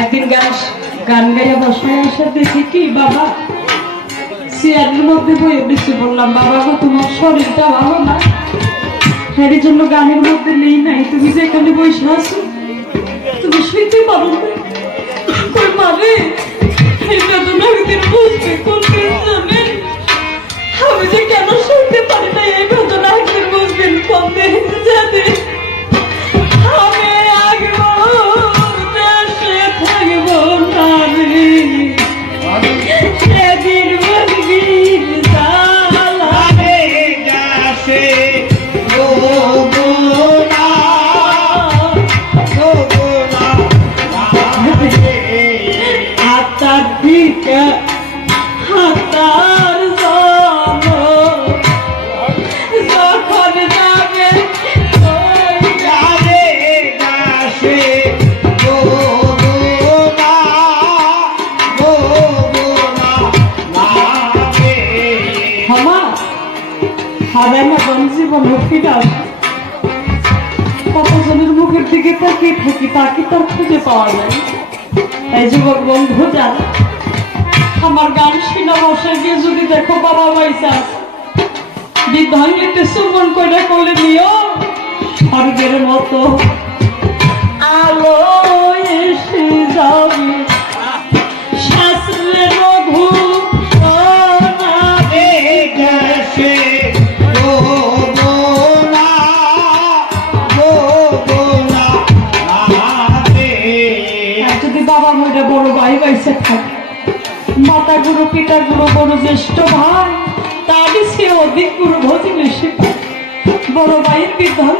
একদিন গান গাইয়া বসায় আসা দেখি কি বাবা চেয়ারের মধ্যে বইয়ে বেশি বললাম, বাবা গো তোমার শরীরটা ভালো না, এর জন্য গানের মধ্যে নেই নাই, তুমি যে এখানে বসে আছো তুমি শুইতে পারো না। কই মানে এই বেদনা একদিন বুঝবে, কোনদিন জানেন আমি যে কেন শুনতে পারি না, এই বেদনা একদিন বুঝবেন কোনদিন জানেন। আমি আগবো দেশে থাকবো না রে, সেদিন বুঝবি জ্বালাবে গাছে হাতার দিকে হাতার যখন যাবে জীবন ফিরে আসে, কতজনের মুখের দিকে তাকিয়ে থাকি, তাকে তার খুঁজে পাওয়া যায়। তাই যুবক বন্ধু যান, আমার গান শুনে বসে গিয়ে যদি দেখো বাবা পয়সা বিধাঙ্গিতে সুমন করে কোলে নিও, স্বর্গের মতো আলো এসে যাবে, শাস্ত্রে রঘু শোনাবে গাছে যদি বাবা মরে বড় ভাই বাইসে থাকে, মাতা গুরু পিতা গুরু বড় জ্যেষ্ঠ ভাই তারই সে অধিক গুরু ভোজ বেশি, বড় ভাইয়ের বিধান